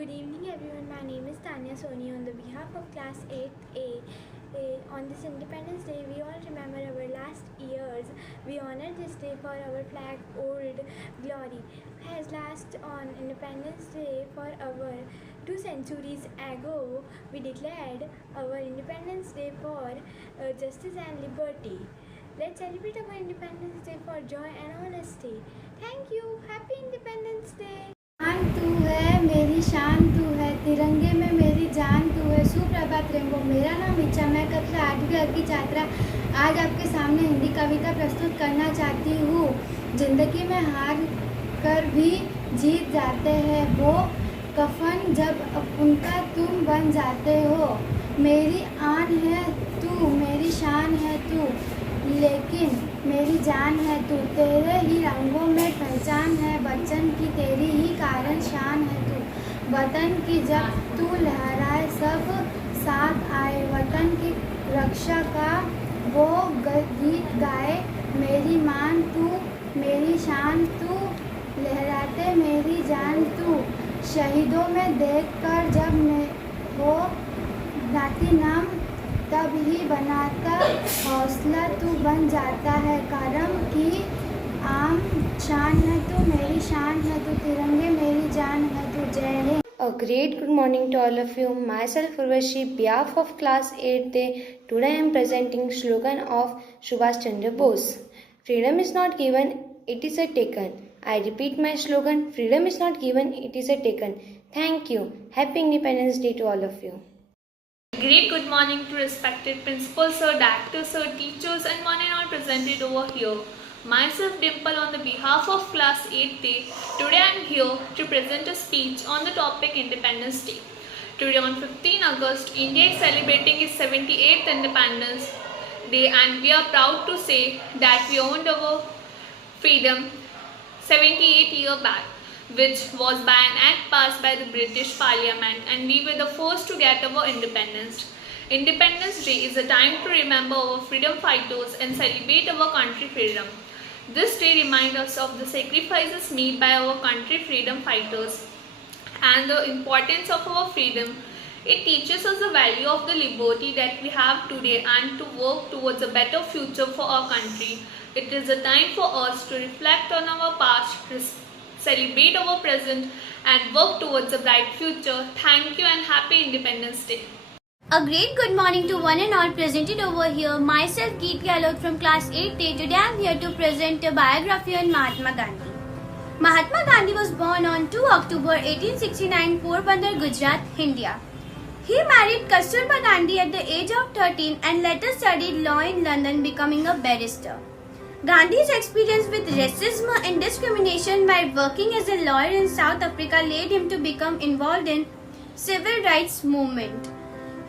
Good evening everyone, my name is Tanya Soni. On the behalf of class 8A, on this Independence Day, we all remember our last years. We honor this day for our flag old glory. As last on Independence Day for our 2 centuries ago, we declared our Independence Day for justice and liberty. Let's celebrate our Independence Day for joy and honesty. Thank you. Happy Independence Day. तू है मेरी शान, तू है तिरंगे में मेरी जान, तू है सुप्रभात रेनबो। मेरा नाम इच्छा, मैं कक्षा 8वीं की छात्रा आज आपके सामने हिंदी कविता प्रस्तुत करना चाहती हूँ। जिंदगी में हार कर भी जीत जाते हैं वो कफन जब उनका तुम बन जाते हो। मेरी आन है तू, मेरी शान है तू, लेकिन मेरी जान है तू। तेरे ही रंगों में पहचान है वचन की, तेरी ही कारण शान है तू। वतन की जब तू लहराए सब साथ आए, वतन की रक्षा का वो गीत गाए। मेरी मान तू, मेरी शान तू, लहराते मेरी जान तू। शहीदों में देख कर जब मैं वो नाती नाम, तब ही बनाता हौसला तू बन जाता है। करम की आम शान है तू, मेरी शान है तू, तिरंगे मेरी जान है तू। जय Hind. A great good morning to all of you. Myself Urvashi, behalf of class 8A, today I am presenting slogan of Subhash Chandra Bose. Freedom is not given, it is a taken. I repeat my slogan, freedom is not given, it is a taken. Thank you. Happy Independence Day to all of you. Great good morning to respected principal sir, director sir, teachers and one and all presented over here. Myself Dimple on the behalf of class 8A, today I am here to present a speech on the topic Independence Day. Today on 15 August, India is celebrating its 78th Independence Day and we are proud to say that we earned our freedom 78 years back, which was by an act passed by the British Parliament, and we were the first to get our independence. Independence Day is a time to remember our freedom fighters and celebrate our country freedom. This day reminds us of the sacrifices made by our country freedom fighters and the importance of our freedom. It teaches us the value of the liberty that we have today and to work towards a better future for our country. It is a time for us to reflect on our past, celebrate our present and work towards a bright future. Thank you and happy Independence Day. A great good morning to one and all presented over here. Myself Geet Gehlot from class 8A. Today I am here to present a biography on Mahatma Gandhi. Mahatma Gandhi was born on 2 October 1869, Porbandar, Gujarat, India. He married Kasturba Gandhi at the age of 13 and later studied law in London, becoming a barrister. Gandhi's experience with racism and discrimination while working as a lawyer in South Africa led him to become involved in civil rights movement.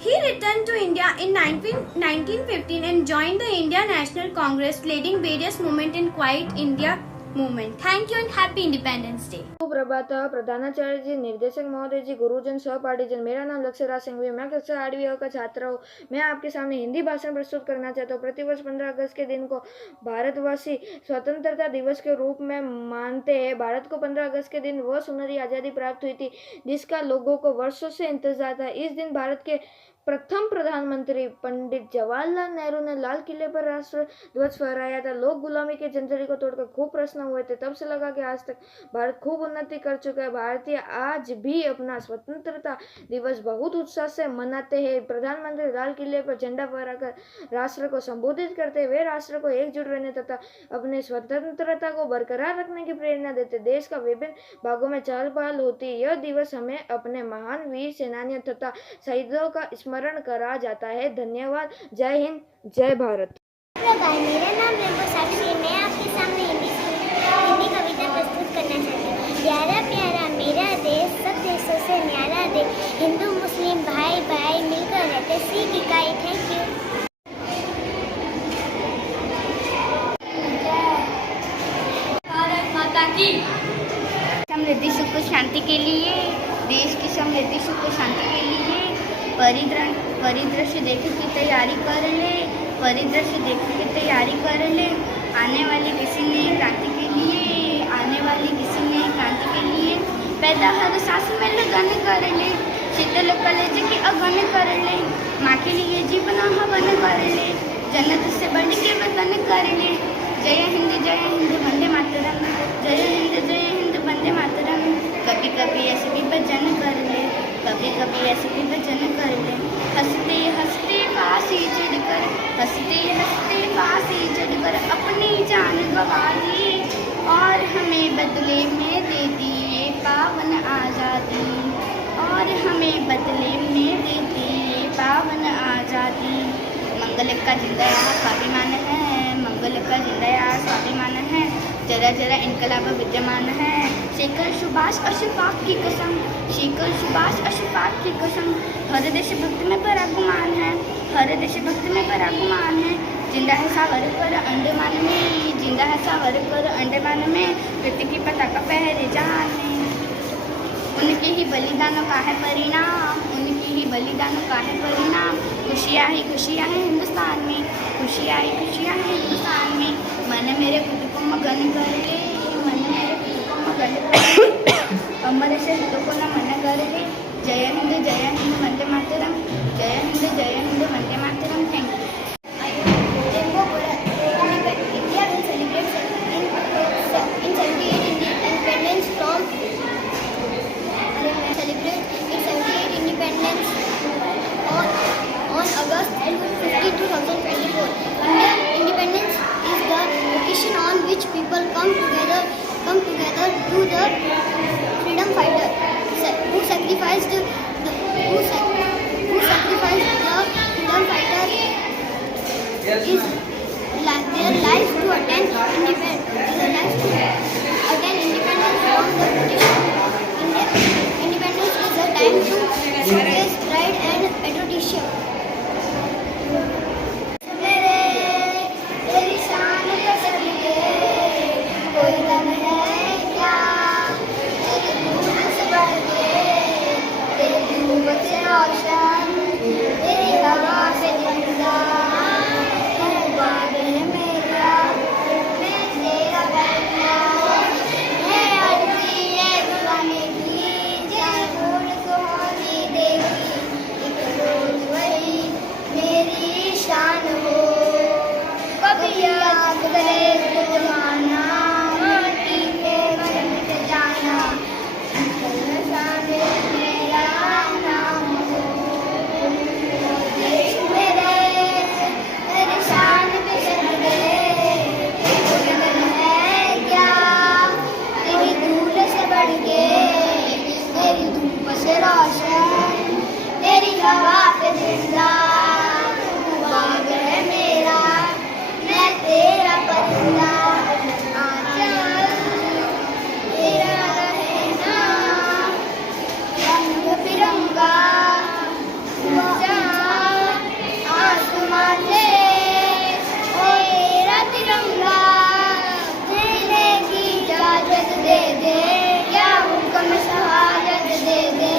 He returned to India in 1915 and joined the Indian National Congress, leading various movements in Quiet India movement. Thank you and happy Independence Day. सुप्रभात प्रधानाचार्य जी, निर्देशक महोदय जी, गुरुजन, सहपाठीजन। मेरा नाम लक्ष्यराज सिंह है। मैं कक्षा 8वीं का छात्र हूँ। मैं आपके सामने हिंदी भाषण प्रस्तुत करना चाहता हूँ। प्रतिवर्ष 15 अगस्त के दिन को भारतवासी स्वतंत्रता दिवस के रूप में मानते हैं। भारत को 15 अगस्त के दिन वह सुनहरी आज़ादी प्राप्त हुई थी जिसका लोगों को वर्षों से इंतजार था। इस दिन भारत के प्रथम प्रधानमंत्री पंडित जवाहरलाल नेहरू ने लाल किले पर राष्ट्र ध्वज फहराया था। लोग गुलामी के जंजीर को तोड़कर खूब प्रसन्न हुए थे। तब से लगा कि आज तक भारत खूब उन्नति कर चुका है। भारतीय आज भी अपना स्वतंत्रता दिवस बहुत उत्साह से मनाते हैं। प्रधानमंत्री लाल किले पर झंडा फहराकर राष्ट्र को संबोधित करते हुए राष्ट्र को एकजुट रहने तथा अपने स्वतंत्रता को बरकरार रखने की प्रेरणा देते। देश का विभिन्न भागों में चहल पहल होती है। यह दिवस हमें अपने महान वीर सेनानियों तथा शहीदों का स्मरण करा जाता है। धन्यवाद। जय हिंद, जय भारत। मेरा नाम रेनबो साक्षी है। मैं आपके सामने हिंदी कविता प्रस्तुत करना चाहती हूँ। प्यारा प्यारा मेरा देश, सब देशों से न्यारा देश, हिंदू मुस्लिम भाई भाई मिलकर रहते, सिख इकाई। Thank you. भारत माता की समृद्धि सुख शांति के लिए, देश की समृद्धि सुख शांति के लिए परिदृश्य देखने की तैयारी कर ले, परिदृश्य देखने की तैयारी कर ले। आने वाली किसी नई क्रांति के लिए, आने वाली किसी नई क्रांति के लिए पैदा हर सांस में लगन करे, ले, माँ के लिए जीवना हवन कर ले, जन्नत से बढ़ के वतन कर ले। जय हिंद वंदे मातरम, जय हिंद वंदे मातरम। कभी कभी ऐसे भी भजन कर ले, कभी कभी ऐसे भी भजन कर ले। हंसते हंसते फांसी चढ़कर, हंसते हंसते फांसी चढ़कर अपनी जान गवा दी, और हमें बदले में दे दिए पावन आज़ादी, और हमें बदले में दे दिए पावन आज़ादी। मंगल का जिंदा स्वाभिमान है, मंगल का जिंदा स्वाभिमान है, जरा जरा इनकलाब विद्यमान है। शेखर सुभाष अशफाक की कसम, शेखर सुभाष अशफाक की कसम। हर देशभक्त में परागुमान है, हर देशभक्त में परागुमान है। जिंदा है सावरकर अंडमान में, जिंदा है सावरकर अंडमान में, कृति की पताका पहरे जहान में। उनके ही बलिदानों का है परिणाम, उनके ही बलिदानों का है परिणाम। खुशियाँ हैं हिंदुस्तान में, खुशियाँ हैं हिंदुस्तान में। मन मेरे खुद को मगन कर ले, मन मेरे खुद को मगन कर ले, अमर शहीदों को नमन कर ले। जय Hind Vande Mataram, Jai Hind Vande Mataram. Thank you. On August 15, 2024. Indian independence is the occasion on which people come together to the freedom fighter who sacrificed the freedom fighter is their lives to attain independence from the British. Independence is a time to showcase pride and patriotism. तेरी हवा पे जिंदा तू बाग है मेरा, मैं तेरा परिंदा। आंचल तेरा रहना रंग बिरंगा, ऊंचा आसमान से ओ तेरा तिरंगा। जीने की इजाजत दे दे, या हुक्म शहादत दे दे।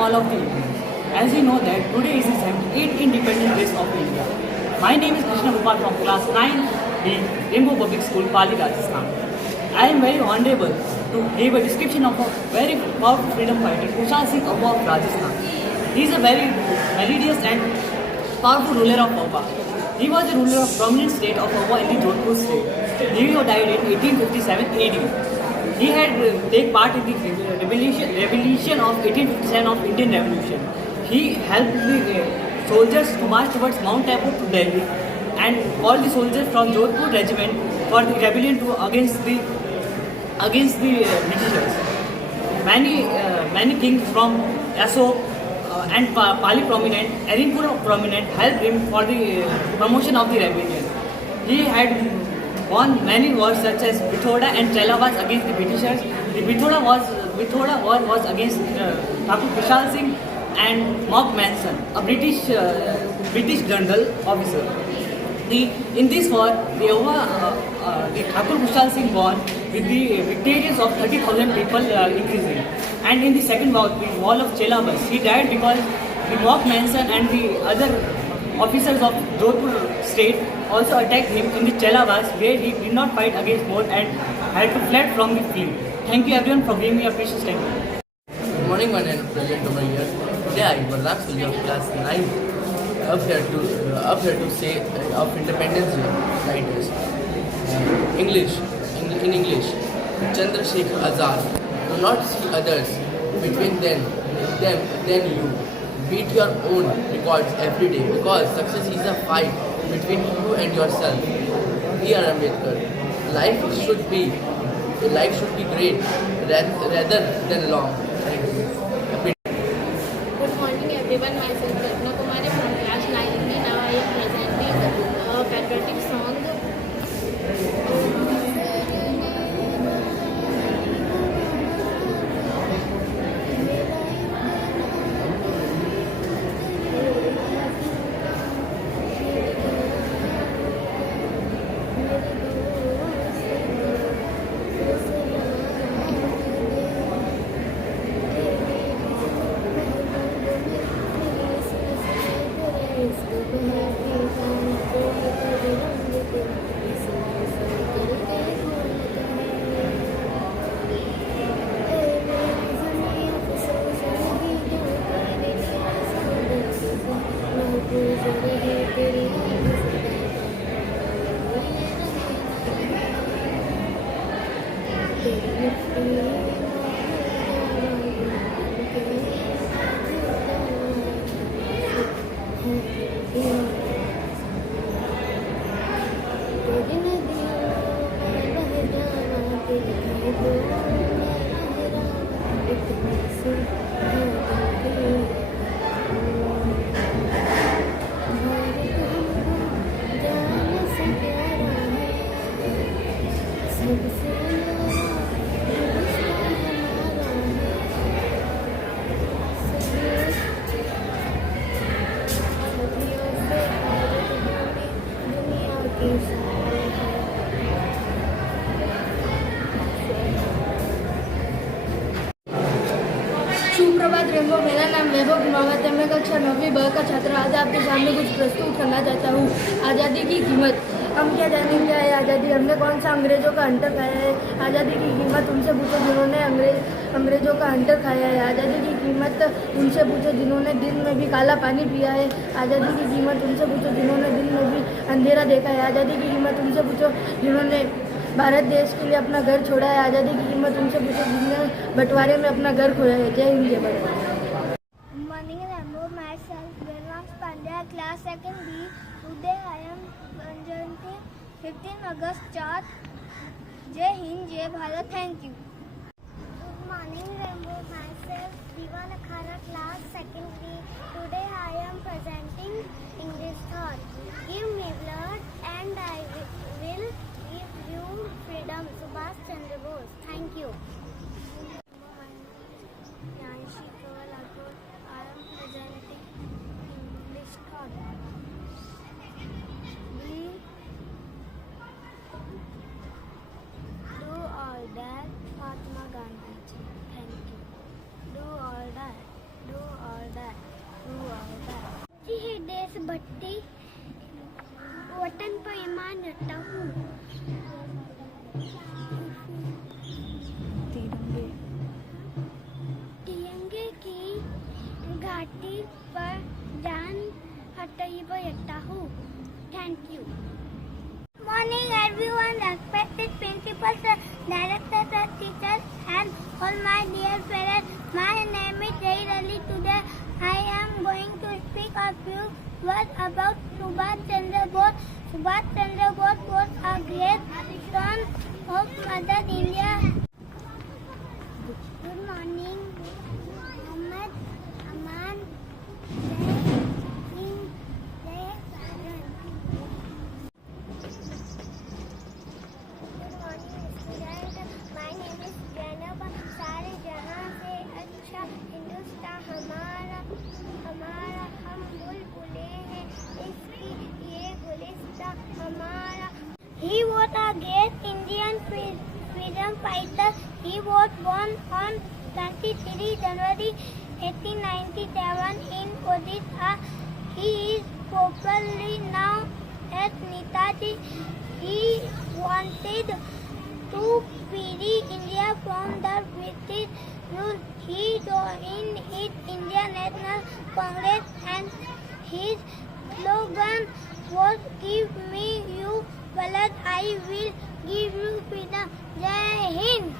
All of you. As you know that today is the 78th Independence Day of India. My name is Krishna Gopal from class 9B, Rainbow Public School, Pali, Rajasthan. I am very honorable to give a description of a very powerful freedom fighter, Usha Singh of Rajasthan. He is a very melodious and powerful ruler of Awa. He was the ruler of prominent state of Awa in the Jodhpur state. He died in 1857 AD. He had taken part in the revolution of 1857 of Indian Revolution. He helped the soldiers to march towards Mount Abu to Delhi and called the soldiers from Jodhpur regiment for the rebellion against the Britishers. Many kings from Ashok and Pali prominent, Erinpur prominent helped him for the promotion of the rebellion. He had won many wars such as Vithoda and Chelabas against the Britishers. The Vithoda war was against Thakur Vishal Singh and Mock Manson, a British general officer. In this war, the Thakur Vishal Singh won with the victorious of 30,000 people increasing. And in the second war, the wall of Chelabas, he died because the Mock Manson and the other officers of Jodhpur state also attacked him in the Chelabas, where he did not fight against more and had to fled from the field. Thank you everyone for giving me a precious time. Good morning, one and present over here. Today I was actually of class 9 up here to say of Independence Day writers. English, Chandrasekhar Azad. Do not see others between them than you. Beat your own records every day because success is a fight between you and yourself. Dear Ambedkar, life should be great rather than long. Thank you. Good morning everyone, myself Ratna Kumari from class 9. Now I am presenting a patriotic song. सुप्रभात Rambo, मेरा नाम वैभव कुमावत है। मैं कक्षा 9वीं ब का छात्र आज आपके सामने कुछ प्रस्तुत करना चाहता हूँ। आज़ादी की कीमत। हम क्या जानेंगे क्या है आज़ादी? हमने कौन सा अंग्रेज़ों का हंटर खाया है? आज़ादी की कीमत उनसे पूछो जिन्होंने अंग्रेज़ों का हंटर खाया है। आज़ादी की कीमत उनसे पूछो जिन्होंने दिन में भी काला पानी पिया है। आज़ादी की कीमत उनसे पूछो जिन्होंने दिन में भी अंधेरा देखा है। आज़ादी की कीमत उनसे पूछो जिन्होंने भारत देश के लिए अपना घर छोड़ा है। आज़ादी की कीमत उनसे पूछो जिन्होंने बंटवारे में अपना घर खोया है। जय Hind, Jai Bharat. Morning, Rambo. Myself, Venus Pandya, class 2nd B. Today I am presenting 15 August chart. Jai Hind, Jai Bharat. Thank you. Good morning, Rambo. Myself, Diva Lakhara, class 2nd B. Today I am presenting English thought. Give me blood and I will give you freedom. Subhash Chandra Bose. Thank you. I am presenting English thought. We do all that, Mahatma Gandhi ji. Thank you. Do all that, do all that, do all that. जी है देशभक्ति, वतन पर ईमान रखता हूँ। तिरंगे की घाटी पर जान अतएव यट्टा हूँ. Thank you. Morning everyone, respected principals, directors, teachers and all my dear parents. My name is Zahir Ali. Today I am going to speak a few words about Subhash Chandra Bose. Subhash Chandra Bose was a great son of Mother India. Good morning, Ahmed, Aman, Jai Hind, Jai Bharat. Good morning student, my name is Zainab. सारे जहां से अच्छा हिंदुस्तान हमारा हमारा हम बुलबुले हैं इसकी ये गुलिस्तान हमारा. He was a great Indian freedom fighter. He was born on 23 January 1897 in Odisha. He is popularly known as Netaji. He wanted to free India from the British rule. He joined Indian National Congress and his slogan was "Give me you blood, I will give you freedom." Jai Hind.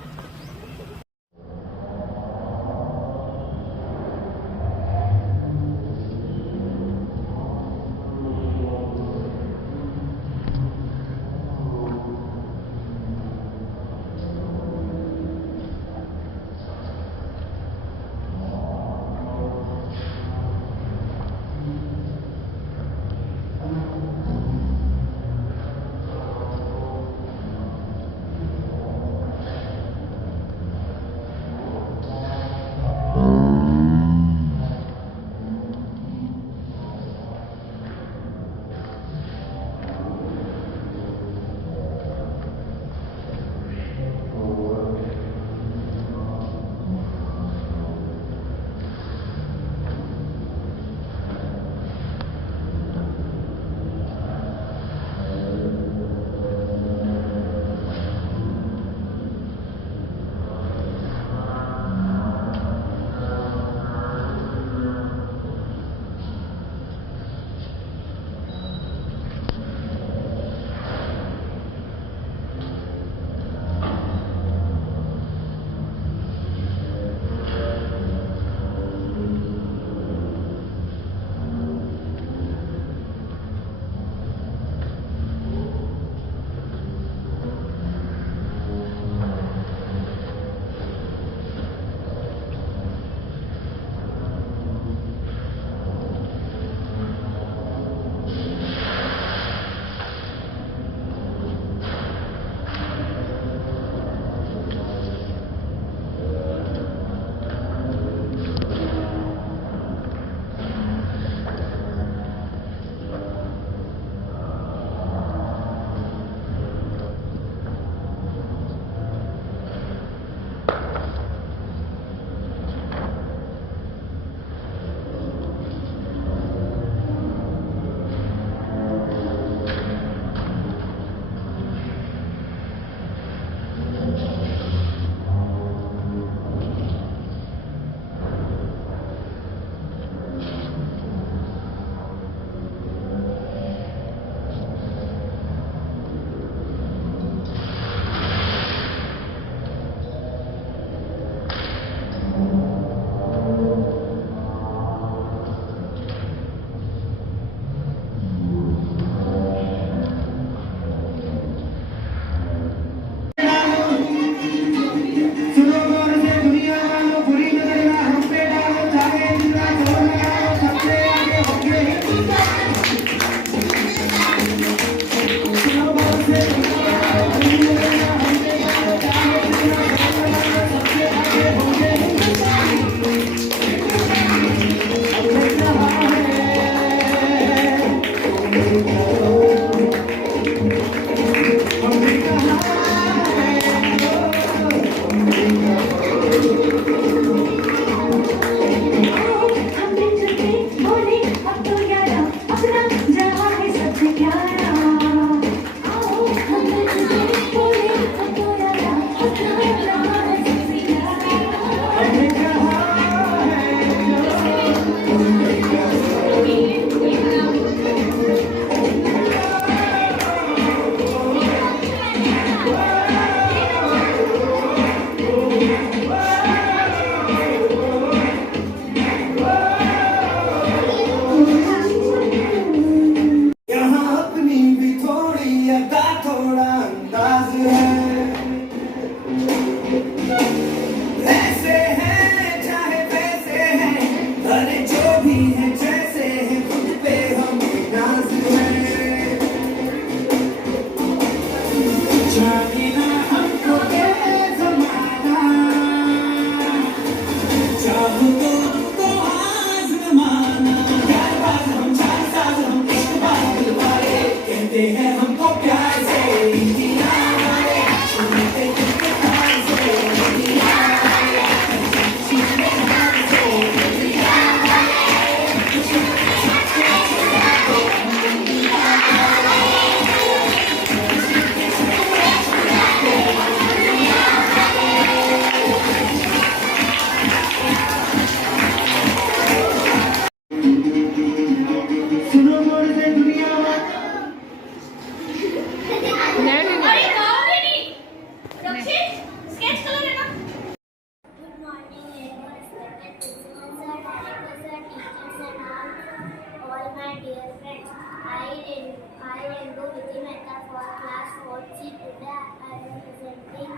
Vidhi Mehta for class 4C. Today I am presenting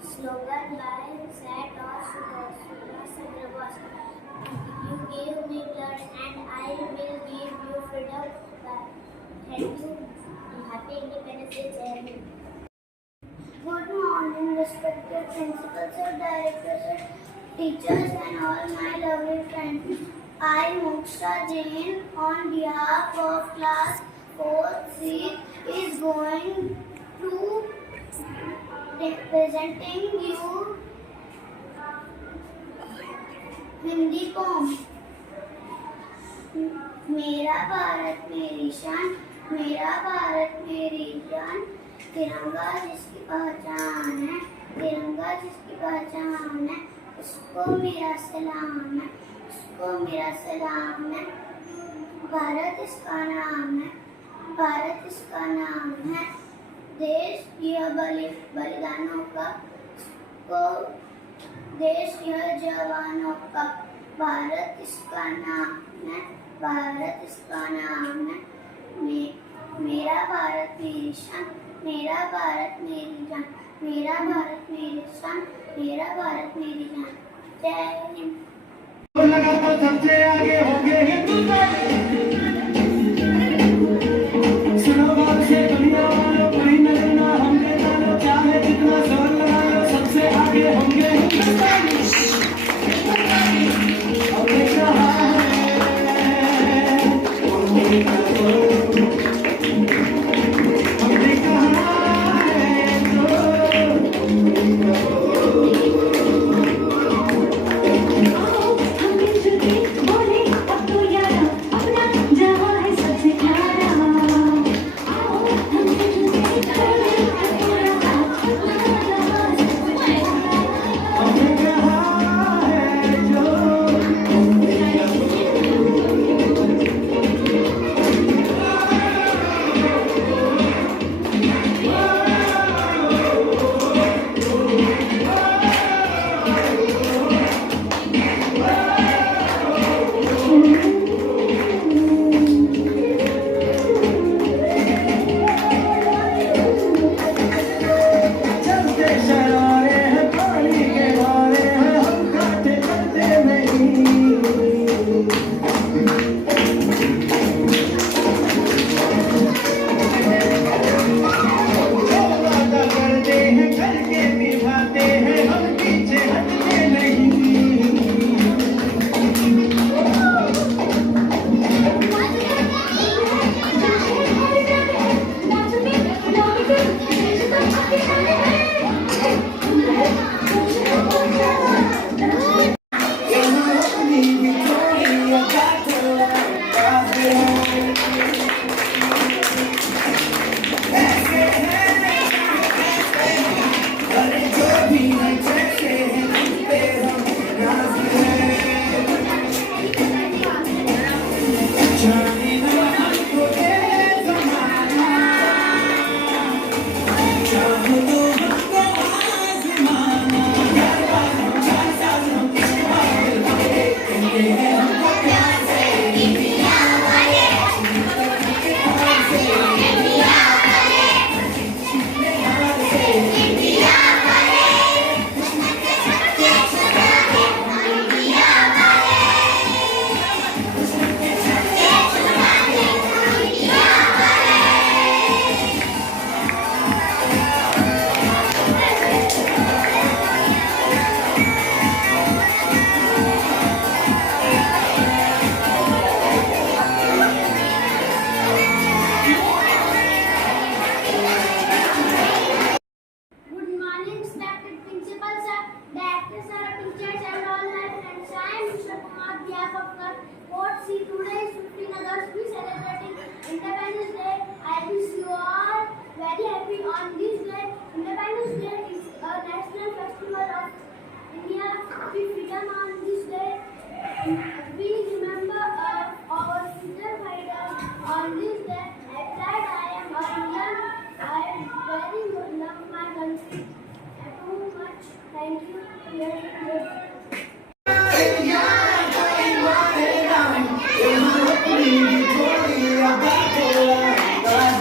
slogan by Sat or Subhash Chandra Bose. You gave me blood and I will give you freedom. Thank you. Happy Independence Day. Jai Hind. Good morning, respected principals and directors, teachers and all my lovely friends. I, Moksha Jain, on behalf of class 4C, is going to presenting you Hindi poem. मेरा भारत मेरी शान, मेरा भारत मेरी जान, तिरंगा जिसकी पहचान है, तिरंगा जिसकी पहचान है, उसको मेरा सलाम है, उसको मेरा सलाम है। भारत इसका नाम है, भारत इसका नाम है। देश यह बलिदानों का, को देश यह जवानों का। भारत इसका नाम है, भारत इसका नाम है। मेरा भारत मेरी शान, मेरा भारत मेरी जान, मेरा भारत मेरी शान, मेरा भारत मेरी जान। जय हिंद। सबसे आगे होंगे हिंदुस्तान, सुनो बात से दुनिया वालों, कोई नजर ना हमने डालो, चाहे जितना जोर लगा लो, सबसे आगे होंगे हिंदुस्तान। हमने कहा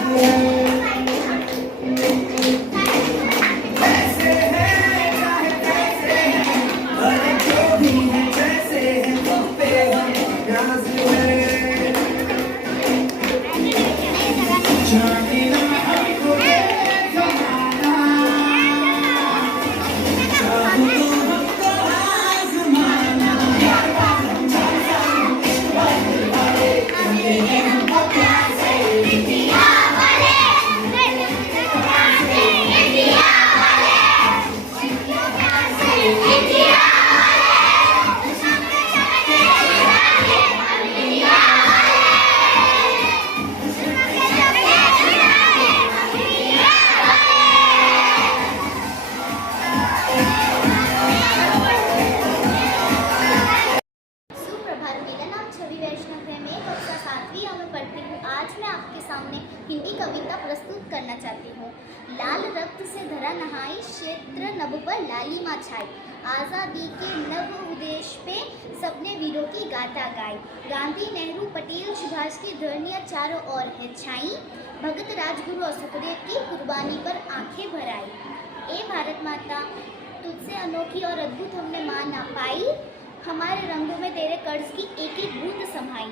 Thank you. सुप्रभात, मेरा नाम छवि वैष्णव है। मैं कक्षा 7वीं A में पढ़ती हूँ। आज मैं आपके सामने हिंदी कविता प्रस्तुत करना चाहती हूँ। लाल रक्त से धरा नहाई, क्षेत्र नभ पर लालिमा छाई। आज़ादी के नव उद्देश्य पे सबने वीरों की गाथा गाई। गांधी, नेहरू, पटेल, सुभाष की धरनियाँ चारों ओर है छाई। भगत, राजगुरु और सुखदेव की कुर्बानी पर आंखें भर आई। ए भारत माता, तुझसे अनोखी और अद्भुत हमने मां ना पाई। हमारे रंगों में तेरे कर्ज की एक एक बूंद समाई।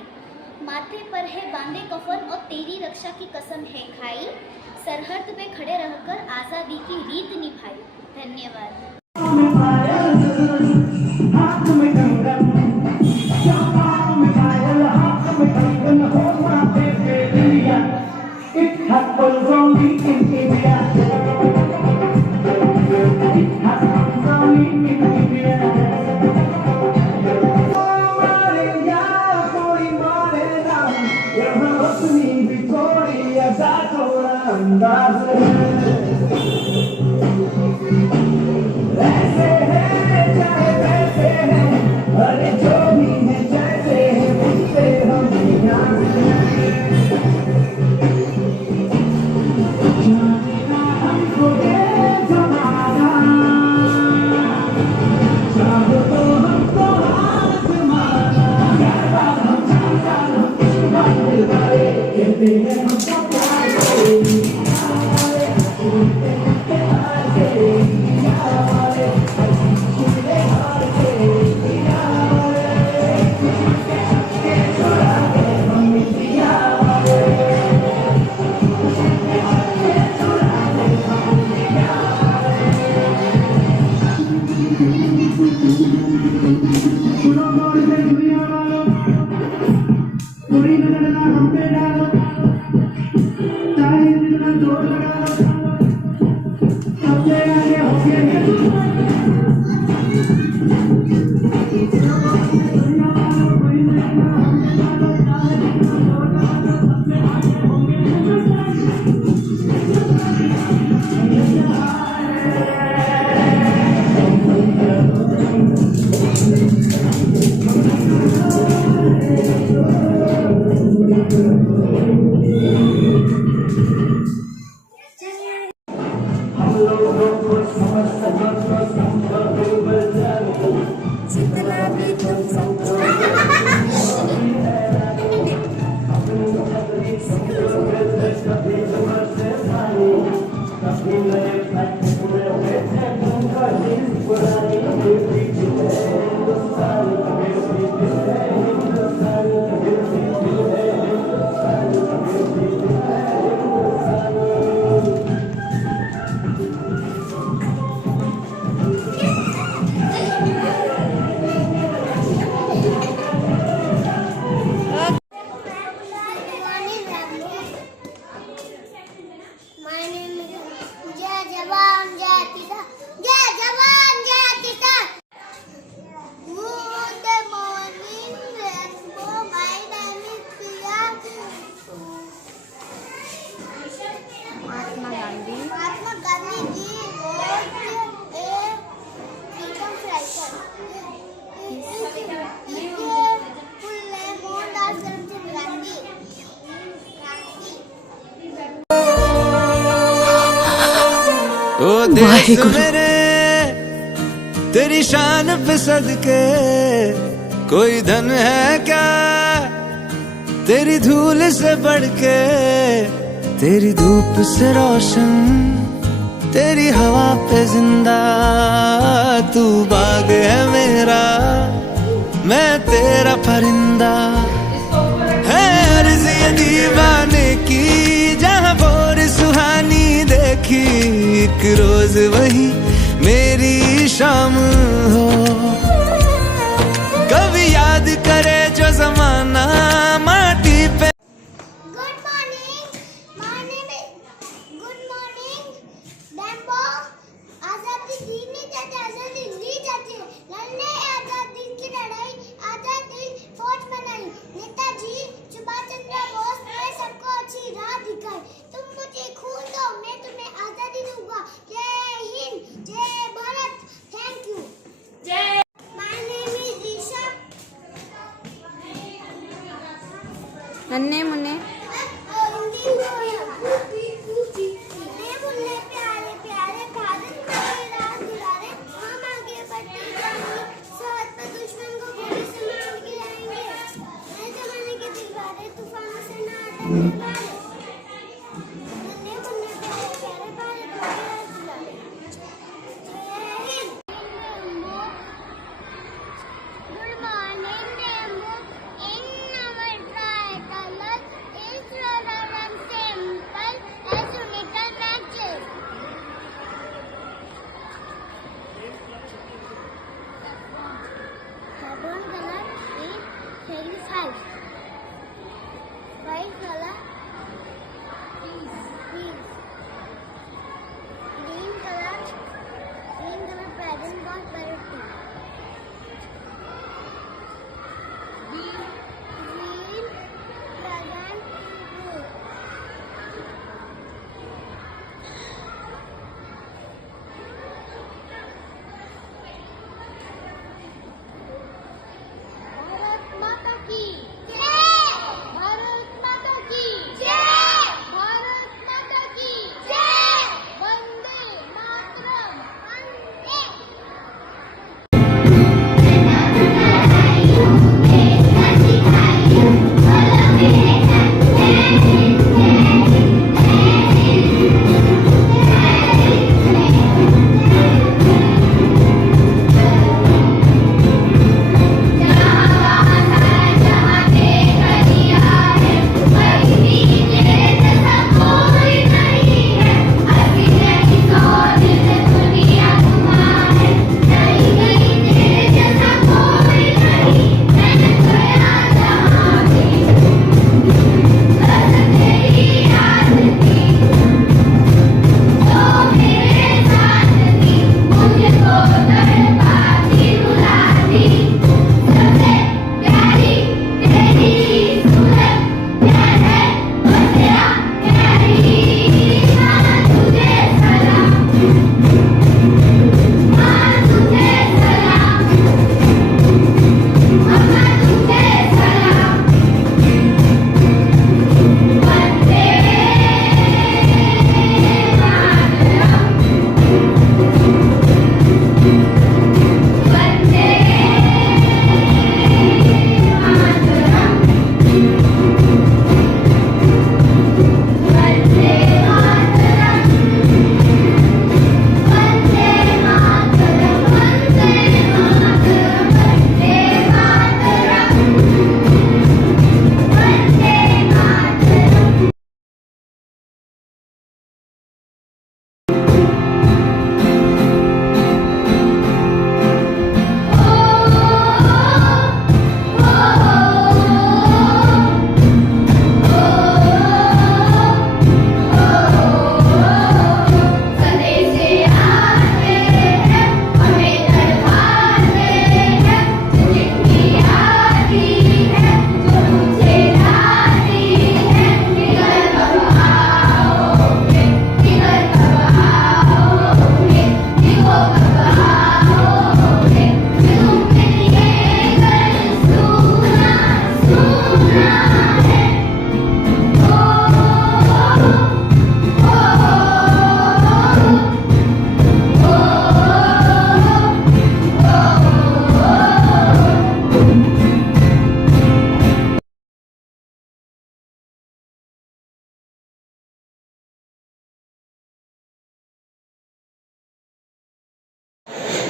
माथे पर है बांधे कफन और तेरी रक्षा की कसम है खाई। सरहद पे खड़े रहकर आज़ादी की रीत निभाई। धन्यवाद। ओ देश मेरे तेरी शान पे सदके कोई धन है क्या तेरी धूल से बढ़ के, तेरी धूप से रोशन तेरी हवा पे जिंदा, तू बाग है मेरा मैं तेरा परिंदा है अर्ज़ ये दीवाने की, जहाँ भोर सुहानी देखी एक रोज वही मेरी शाम हो। कभी याद करे जो जमाना माटी पे। Good morning. My name is Good morning. Dembo. आजादी जीनी चाहते, आजादी ली जाती है। लड़ने आजादी की लड़ाई, आजादी फौज बनाई। नेताजी सुभाष चंद्र बोस ने सबको अच्छी राह दिखाई। तुम मुझे खून दो, मैं तुम्हें आजादी दूंगा। Jai Hind, Jai Bharat. Thank you. Jai. My name is Disha. नन्हे मुन्ने Good morning, Rainbow. In our tricolor is floral and simple as unicorn matches. Saffron color is fairy eyes. White color is peace. Green color present was parrot. Green present blue. Bharat माता की जय। भारत माता की जय। भारत माता की जय। वंदे मातरम। वंदे।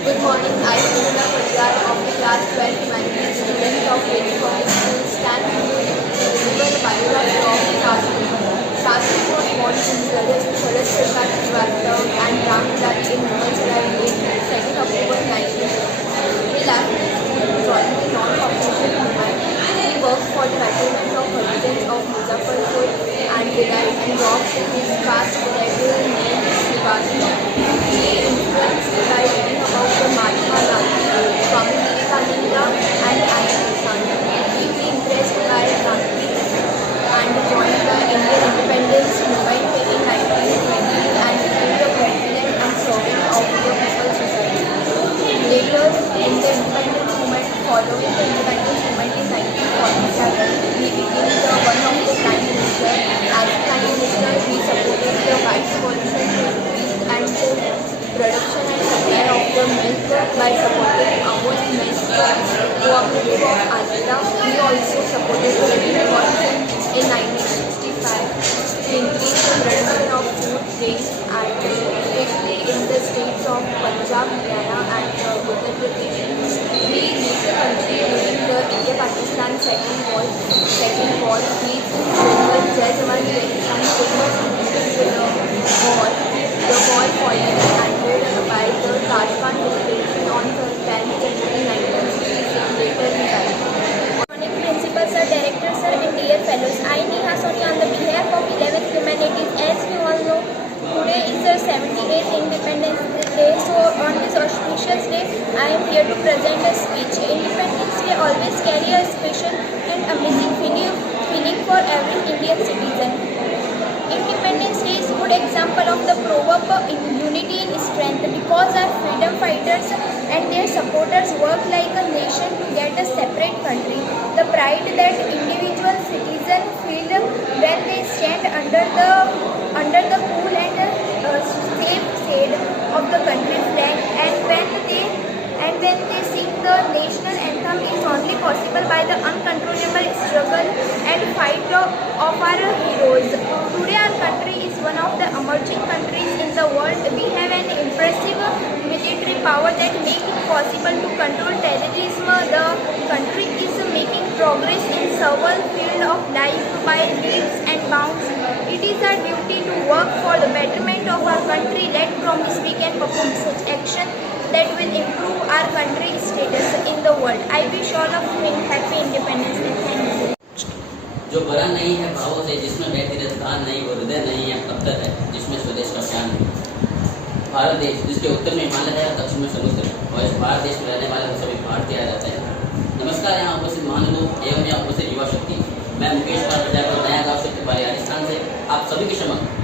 Good morning, I am Purna Padigar of the class 12 Humanities walked his path that will name Subhash Chandra. He influenced by reading about the Mahatma Gandhi, Swami Vivekananda and Ayaan Sandhu. Deeply impressed by Gandhi and joined the Indian independence movement in 1920 and became the president and sovereign of the People's Society. Later, in the independence movement following the independence movement in 1947, he became one of the prime minister. As prime minister, he supported the white revolution to increase and the production and supply of the milk by supporting Amul Milk Cooperative of Andhra. He also supported the Green Revolution in 1965 to increase the production of food grains and especially in the states of Punjab, Haryana and Uttar Pradesh. He lead the country during the India-Pakistan Second War. He was Jai Jawan Jai Kisan famous during the war. The war finally ended by the Tashkent Declaration on 10th January 1966. Later he died. Morning Principal Sir, Director Sir and dear fellows, I Neha Soni on the behalf of 11th Humanities, as we all know, today is the 78th Independence Day, so on this auspicious day, I am here to present a speech. Independence Day always carry a special and amazing feeling for every Indian citizen. Independence Day is a good example of the proverb in unity in strength, because our freedom fighters and their supporters work like a nation to get a separate country. The pride that individual citizens feel when they stand under the cool and safe shade of the country flag, and when they sing the national anthem is only possible by the uncontrollable struggle and fight of our heroes. Today our country is one of the emerging countries in the world. We have an impressive military power that makes it possible to control terrorism. The country is making progress in several fields of life by leaps and bounds. It is our duty to work for the betterment of our country. Let promise we can perform such action that will improve our country's status in the world. I wish all of you a happy Independence Day. Thank you. जो बड़ा नहीं है भावों से, जिसमें व्यक्तिगत स्थान नहीं, वो हृदय नहीं है तब तक है जिसमें स्वदेश का प्यार नहीं। भारत देश जिसके उत्तर में हिमालय है और दक्षिण में समुद्र है, और इस भारत देश में रहने वाले सभी भारतीय आ जाते हैं। नमस्कार यहाँ उपस्थित महान लोग एवं यहाँ उपस्थित युवा शक्ति। मैं मुकेश पाल प्रजापति नया गाँव से तिवारी राजस्थान से आप सभी के समक्ष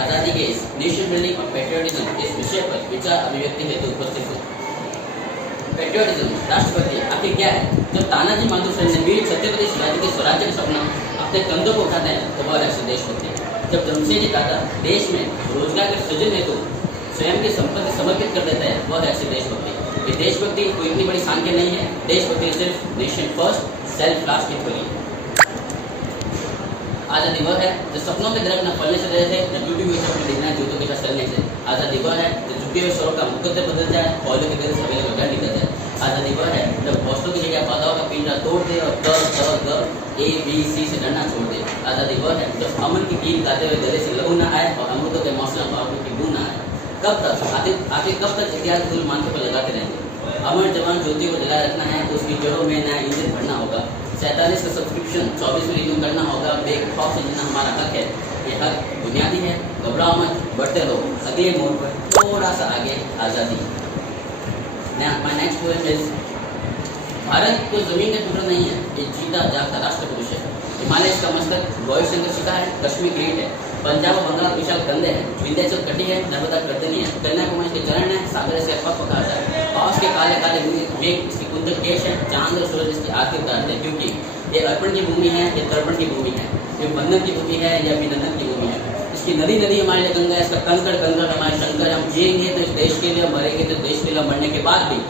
आज़ादी के इस नेशन बिल्डिंग और पेट्रियटिज्म इस विषय पर विचार अभिव्यक्ति हेतु उपस्थित हूँ। पेट्रियटिज्म राष्ट्रभक्ति आखिर क्या है? जब तानाजी मालुसरे ने वीर छत्रपति शिवाजी के स्वराज्य का सपना अपने कंधों को उठाते हैं तो वह है देशभक्ति। जब जमशेदजी टाटा देश में रोजगार के सृजन हेतु स्वयं की संपत्ति समर्पित कर देता है वह है देशभक्ति। ये देशभक्ति कोई इतनी बड़ी सांख्य नहीं है। देशभक्ति सिर्फ नेशन फर्स्ट सेल्फ लास्ट की थोड़ी है। आज़ादी वह है जो सपनों के दरख्त न फलने से रहे थे, न टूटी हुई चप्पल दिखना है जूतों के साथ चलने से। आज़ादी वह है जो झुके हुए स्वरों का मुकद्दर बदल जाए, पौधों की तरह सवेरे बगैर निकल जाए। आज़ादी वह है जब हौसलों की जगह बाधाओं का पिंजरा तोड़ दे और द ABC से डरना छोड़ दे। आज़ादी वह है जब अमन की गीत गाते हुए गले से लहू न आए और अमृतों के मौसम बाबू की बू न आए। कब तक आखिर कब तक इतिहास धूल माथे पर लगाते रहेंगे? अमर जवान ज्योति को जलाए रखना है तो उसकी जड़ों में नया इंजन भरना होगा। 47 का सब्सक्रिप्शन 24 में रिन्यू करना होगा। बेखौफ से जीना हमारा हक है, ये हक बुनियादी है। घबराओ मत, बढ़ते रहो अगले मोड़ पर थोड़ा सा आगे आज़ादी। My next poem is Bharat कोई जमीन का टुकड़ा नहीं है, ये जीता जागता राष्ट्र पुरुष है। हिमालय इसका मस्तक, गौरी शंकर शिखा है, कश्मीर ग्रेट है, पंजाब और बंगाल विशाल कंधे हैं, विंध्याचल कटी है, नर्मदा गर्दनी है, कन्याकुमारी के चरण है, सागर से पग पकाता है, पास के काले काले मेघ इसकी कुंदक केश है, चांद और सूरज इसकी आरती उतारते हैं। क्योंकि ये अर्पण की भूमि है, ये तर्पण की भूमि है, ये बंधन की भूमि है या अभिनंदन की भूमि है। इसकी नदी नदी हमारे लिए गंगा है, इसका कंकड़ कंकड़ हमारे शंकर। हम जिएंगे तो इस देश के लिए, मरेंगे तो देश के लिए, मरने के बाद भी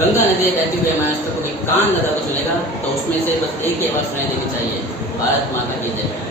गंगा नदी बहती हुई हमारे अस्तित्व को कान लगा कर सुनेगा तो उसमें से बस एक ही आवाज सुनाई देनी चाहिए, भारत माता की जय।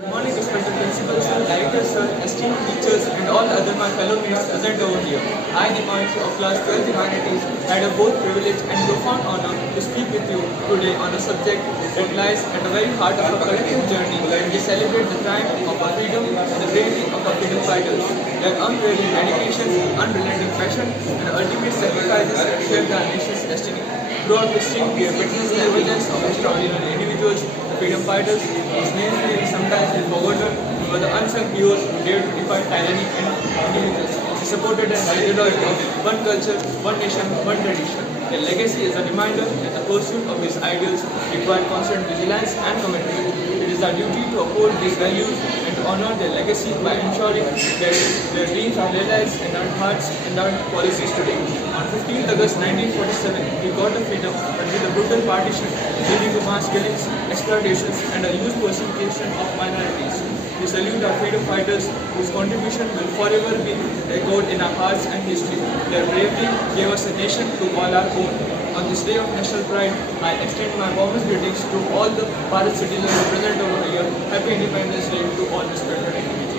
Good morning, respected principals, directors, sir, esteemed teachers, and all other my fellow mates present over here. I, Dimanshu of class 12 Humanities, had a both privilege and profound honor to speak with you today on a subject that lies at the very heart of our collective journey. We celebrate the triumph of our freedom and the bravery of our freedom fighters. Their unwavering dedication, unrelenting passion, and ultimate sacrifices shaped our nation's destiny. Throughout history, we have witnessed the emergence of extraordinary individuals, the freedom fighters whose names may sometimes be forgotten, who were the unsung heroes who dared to defy tyranny and injustice. They supported an ideology of one culture, one nation, one tradition. Their legacy is a reminder that the pursuit of these ideals requires constant vigilance and commitment. It is our duty to uphold these values and to honor their legacy by ensuring that their dreams are realized in our hearts and our policies today. On 15th August 1947, we got the freedom, but with a brutal partition leading to mass killings, exploitations, and a huge persecution of minorities. We salute our freedom fighters whose contribution will forever be echoed in our hearts and history. Their bravery gave us a nation to call our own. On this day of national pride, I extend my warmest greetings to all the Bharat citizens present over here. Happy Independence Day to all respected individuals.